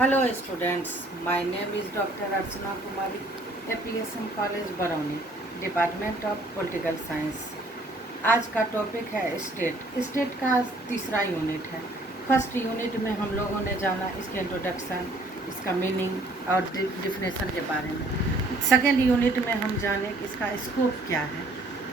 Hello students, my name is doctor Archana Kumari, APSM college Barauni, department of political science. आज का topic है state. State का तीसरा यूनिट है। फर्स्ट यूनिट में हम लोगों ने जाना इसके इंट्रोडक्शन, इसका मीनिंग और डिफिनेशन के बारे में। सेकेंड यूनिट में हम जाने कि इसका स्कोप क्या है,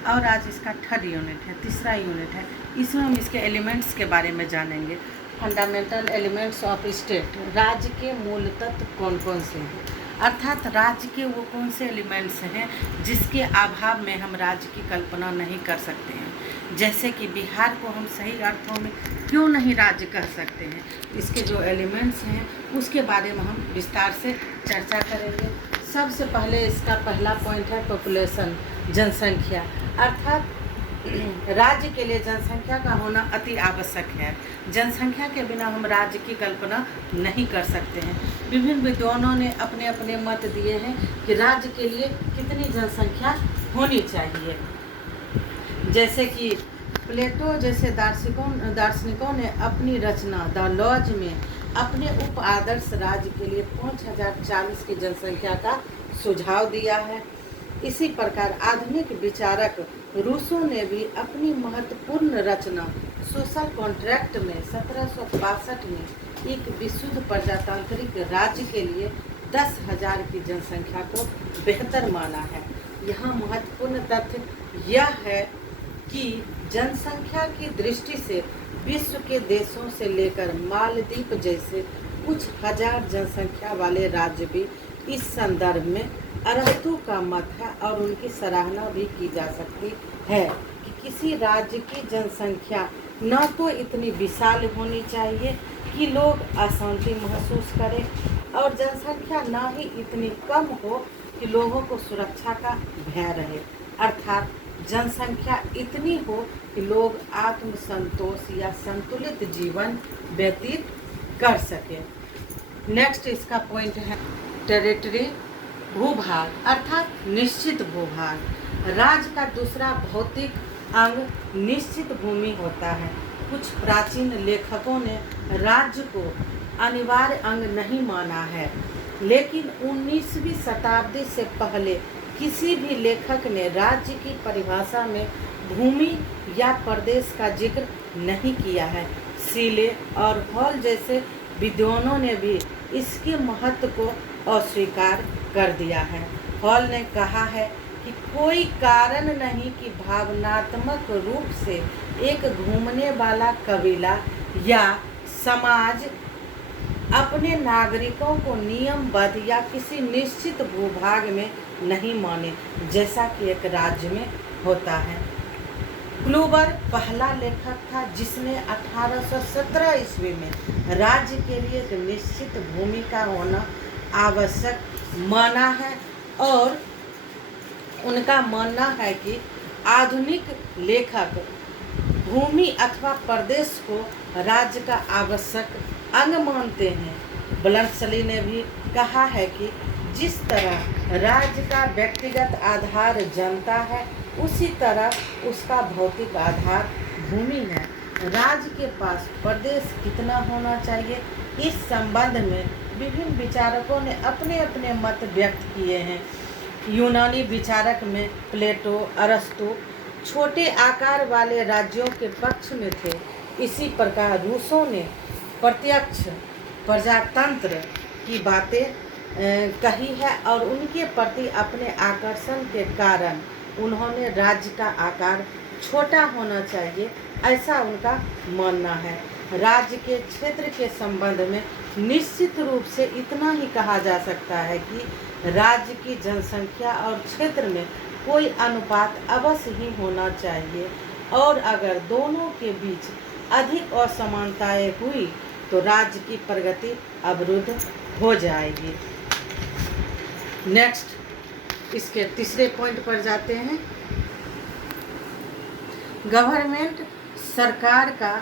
और आज इसका थर्ड यूनिट है, तीसरा यूनिट है। इसमें हम इसके एलिमेंट्स के बारे में जानेंगे। फंडामेंटल एलिमेंट्स ऑफ स्टेट, राज्य के मूल तत्व कौन कौन से हैं, अर्थात राज्य के वो कौन से एलिमेंट्स हैं जिसके अभाव में हम राज्य की कल्पना नहीं कर सकते हैं। जैसे कि बिहार को हम सही अर्थों में क्यों नहीं राज्य कह सकते हैं, इसके जो एलिमेंट्स हैं उसके बारे में हम विस्तार से चर्चा करेंगे। सबसे पहले इसका पहला पॉइंट है पॉपुलेशन, जनसंख्या। अर्थात राज्य के लिए जनसंख्या का होना अति आवश्यक है। जनसंख्या के बिना हम राज्य की कल्पना नहीं कर सकते हैं। विभिन्न विद्वानों ने अपने अपने मत दिए हैं कि राज्य के लिए कितनी जनसंख्या होनी चाहिए। जैसे कि प्लेटो जैसे दार्शनिकों ने अपनी रचना द लॉज में अपने उप आदर्श राज्य के लिए 5040 की जनसंख्या का सुझाव दिया है। इसी प्रकार आधुनिक विचारक रूसो ने भी अपनी महत्वपूर्ण रचना सोशल कॉन्ट्रैक्ट में 1762 में एक विशुद्ध प्रजातांत्रिक राज्य के लिए 10,000 की जनसंख्या को बेहतर माना है। यहाँ महत्वपूर्ण तथ्य यह है कि जनसंख्या की दृष्टि से विश्व के देशों से लेकर मालदीव जैसे कुछ हजार जनसंख्या वाले राज्य भी इस संदर्भ में अरस्तु का मत है और उनकी सराहना भी की जा सकती है कि किसी राज्य की जनसंख्या न तो इतनी विशाल होनी चाहिए कि लोग अशांति महसूस करें, और जनसंख्या न ही इतनी कम हो कि लोगों को सुरक्षा का भय रहे। अर्थात जनसंख्या इतनी हो कि लोग आत्मसंतोष या संतुलित जीवन व्यतीत कर सकें। नेक्स्ट इसका पॉइंट है टेरिटरी, भूभाग, अर्थात निश्चित भूभाग। राज्य का दूसरा भौतिक अंग निश्चित भूमि होता है। कुछ प्राचीन लेखकों ने राज्य को अनिवार्य अंग नहीं माना है, लेकिन 19वीं शताब्दी से पहले किसी भी लेखक ने राज्य की परिभाषा में भूमि या प्रदेश का जिक्र नहीं किया है। सीले और हॉल जैसे विद्वानों ने भी इसके महत्व को अस्वीकार कर दिया है। हॉल ने कहा है कि कोई कारण नहीं कि भावनात्मक रूप से एक घूमने वाला कबीला या समाज अपने नागरिकों को नियमबद्ध या किसी निश्चित भूभाग में नहीं माने, जैसा कि एक राज्य में होता है। क्लूबर पहला लेखक था जिसने 1817 ईस्वी में राज्य के लिए एक निश्चित भूमि का होना आवश्यक माना है, और उनका मानना है कि आधुनिक लेखक भूमि अथवा प्रदेश को राज्य का आवश्यक अंग मानते हैं। ब्लम्सली ने भी कहा है कि जिस तरह राज्य का व्यक्तिगत आधार जनता है, उसी तरह उसका भौतिक आधार भूमि है। राज्य के पास प्रदेश कितना होना चाहिए, इस संबंध में विभिन्न विचारकों ने अपने अपने मत व्यक्त किए हैं। यूनानी विचारक में प्लेटो, अरस्तु छोटे आकार वाले राज्यों के पक्ष में थे। इसी प्रकार रूसों ने प्रत्यक्ष प्रजातंत्र की बातें कही है, और उनके प्रति अपने आकर्षण के कारण उन्होंने राज्य का आकार छोटा होना चाहिए, ऐसा उनका मानना है। राज्य के क्षेत्र के संबंध में निश्चित रूप से इतना ही कहा जा सकता है कि राज्य की जनसंख्या और क्षेत्र में कोई अनुपात अवश्य ही होना चाहिए, और अगर दोनों के बीच अधिक असमानताएं हुई तो राज्य की प्रगति अवरुद्ध हो जाएगी। नेक्स्ट इसके तीसरे पॉइंट पर जाते हैं। गवर्नमेंट सरकार का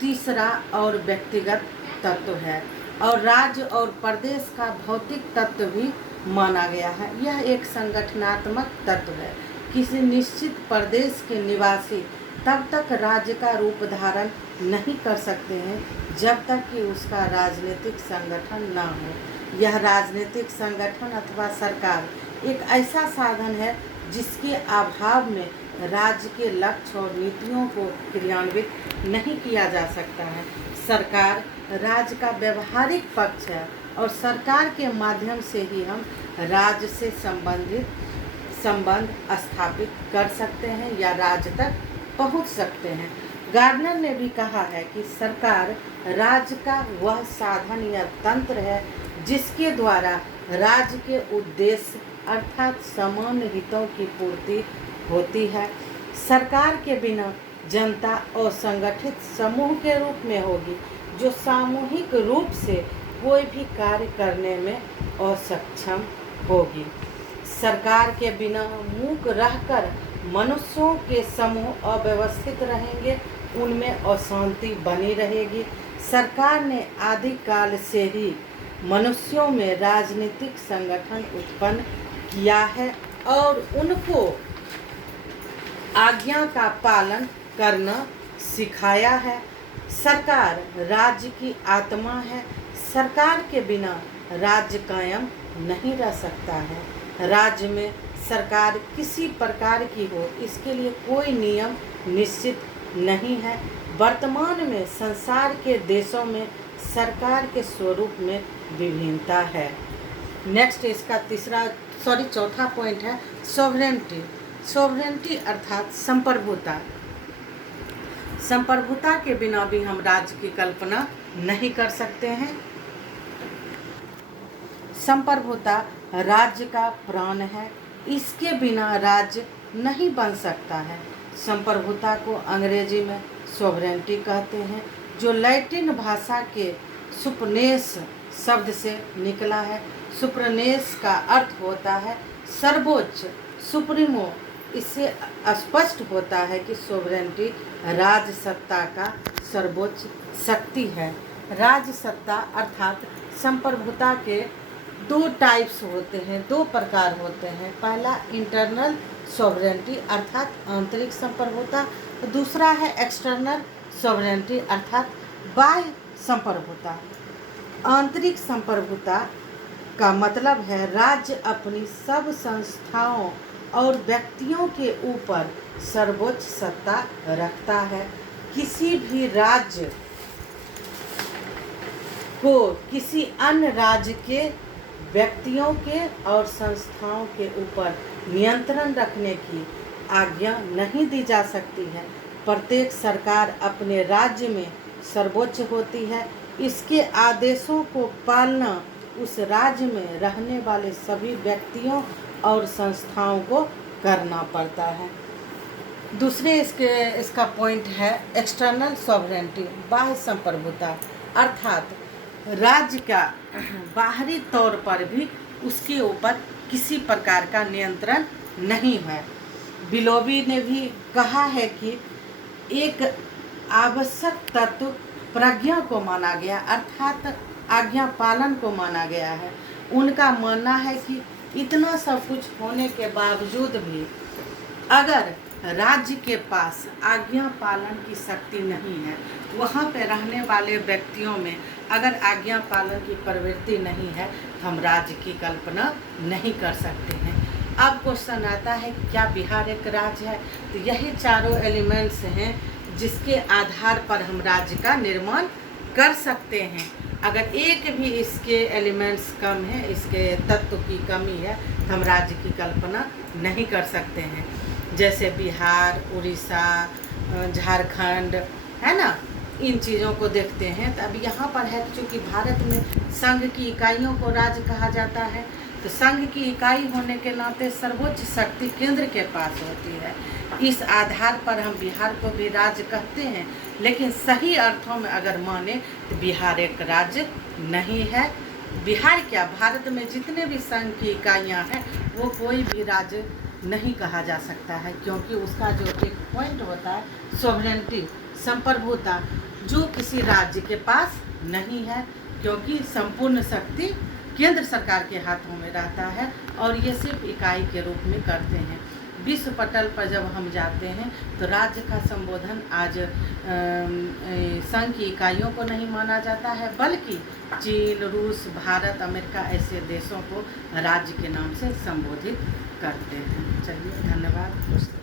तीसरा और व्यक्तिगत तत्व है, और राज्य और प्रदेश का भौतिक तत्व भी माना गया है। यह एक संगठनात्मक तत्व है। किसी निश्चित प्रदेश के निवासी तब तक राज्य का रूप धारण नहीं कर सकते हैं जब तक कि उसका राजनीतिक संगठन न हो। यह राजनीतिक संगठन अथवा सरकार एक ऐसा साधन है जिसके अभाव में राज्य के लक्ष्य और नीतियों को क्रियान्वित नहीं किया जा सकता है। सरकार राज्य का व्यवहारिक पक्ष है और सरकार के माध्यम से ही हम राज्य से संबंध स्थापित कर सकते हैं या राज्य तक पहुंच सकते हैं। गार्डनर ने भी कहा है कि सरकार राज्य का वह साधन या तंत्र है जिसके द्वारा राज्य के उद्देश्य अर्थात सामान्य हितों की पूर्ति होती है। सरकार के बिना जनता असंगठित समूह के रूप में होगी जो सामूहिक रूप से कोई भी कार्य करने में असक्षम होगी। सरकार के बिना मूक रहकर मनुष्यों के समूह अव्यवस्थित रहेंगे, उनमें अशांति बनी रहेगी। सरकार ने आदिकाल से ही मनुष्यों में राजनीतिक संगठन उत्पन्न किया है और उनको आज्ञा का पालन करना सिखाया है। सरकार राज्य की आत्मा है। सरकार के बिना राज्य कायम नहीं रह सकता है। राज्य में सरकार किसी प्रकार की हो, इसके लिए कोई नियम निश्चित नहीं है। वर्तमान में संसार के देशों में सरकार के स्वरूप में विभिन्नता है। नेक्स्ट इसका चौथा पॉइंट है सॉवरेनिटी। सॉवरेनिटी अर्थात संप्रभुता। संप्रभुता के बिना भी हम राज्य की कल्पना नहीं कर सकते हैं। संप्रभुता राज्य का प्राण है, इसके बिना राज्य नहीं बन सकता है। संप्रभुता को अंग्रेजी में सॉवरेनिटी कहते हैं, जो लैटिन भाषा के सुपरनेस शब्द से निकला है। सुपरनेस का अर्थ होता है सर्वोच्च, सुप्रीमो। इससे स्पष्ट होता है कि सॉवरेनिटी राज सत्ता का सर्वोच्च शक्ति है। राज सत्ता अर्थात संप्रभुता के दो टाइप्स होते हैं, दो प्रकार होते हैं। पहला इंटरनल सॉवरेनिटी अर्थात आंतरिक संप्रभुता, दूसरा है एक्सटर्नल सॉवरेनिटी अर्थात बाह्य संप्रभुता। आंतरिक संप्रभुता का मतलब है राज्य अपनी सब संस्थाओं और व्यक्तियों के ऊपर सर्वोच्च सत्ता रखता है। किसी भी राज्य को किसी अन्य राज्य के व्यक्तियों के और संस्थाओं के ऊपर नियंत्रण रखने की आज्ञा नहीं दी जा सकती है। प्रत्येक सरकार अपने राज्य में सर्वोच्च होती है। इसके आदेशों को पालना उस राज्य में रहने वाले सभी व्यक्तियों और संस्थाओं को करना पड़ता है। दूसरे इसका पॉइंट है एक्सटर्नल सॉवरेनिटी, बाह्य संप्रभुता अर्थात राज्य का बाहरी तौर पर भी उसके ऊपर किसी प्रकार का नियंत्रण नहीं है। बिलोबी ने भी कहा है कि एक आवश्यक तत्व प्रज्ञा को माना गया अर्थात आज्ञा पालन को माना गया है। उनका मानना है कि इतना सब कुछ होने के बावजूद भी अगर राज्य के पास आज्ञा पालन की शक्ति नहीं है, वहाँ पे रहने वाले व्यक्तियों में अगर आज्ञा पालन की प्रवृत्ति नहीं है, तो हम राज्य की कल्पना नहीं कर सकते हैं। अब क्वेश्चन आता है क्या बिहार एक राज्य है? तो यही चारों एलिमेंट्स हैं जिसके आधार पर हम राज्य का निर्माण कर सकते हैं। अगर एक भी इसके एलिमेंट्स कम है, इसके तत्व की कमी है, तो हम राज्य की कल्पना नहीं कर सकते हैं। जैसे बिहार, उड़ीसा, झारखंड है ना, इन चीज़ों को देखते हैं तो अब यहाँ पर है चूँकि भारत में संघ की इकाइयों को राज्य कहा जाता है, तो संघ की इकाई होने के नाते सर्वोच्च शक्ति केंद्र के पास होती है। इस आधार पर हम बिहार को भी राज्य कहते हैं, लेकिन सही अर्थों में अगर माने तो बिहार एक राज्य नहीं है। बिहार क्या, भारत में जितने भी संघ की इकाइयाँ हैं वो कोई भी राज्य नहीं कहा जा सकता है, क्योंकि उसका जो एक पॉइंट होता है सॉवरेनिटी, संप्रभुता, जो किसी राज्य के पास नहीं है, क्योंकि संपूर्ण शक्ति केंद्र सरकार के हाथों में रहता है और ये सिर्फ इकाई के रूप में करते हैं। विश्व पटल पर जब हम जाते हैं तो राज्य का संबोधन आज संघ की इकाइयों को नहीं माना जाता है, बल्कि चीन, रूस, भारत, अमेरिका ऐसे देशों को राज्य के नाम से संबोधित करते हैं। चलिए, धन्यवाद।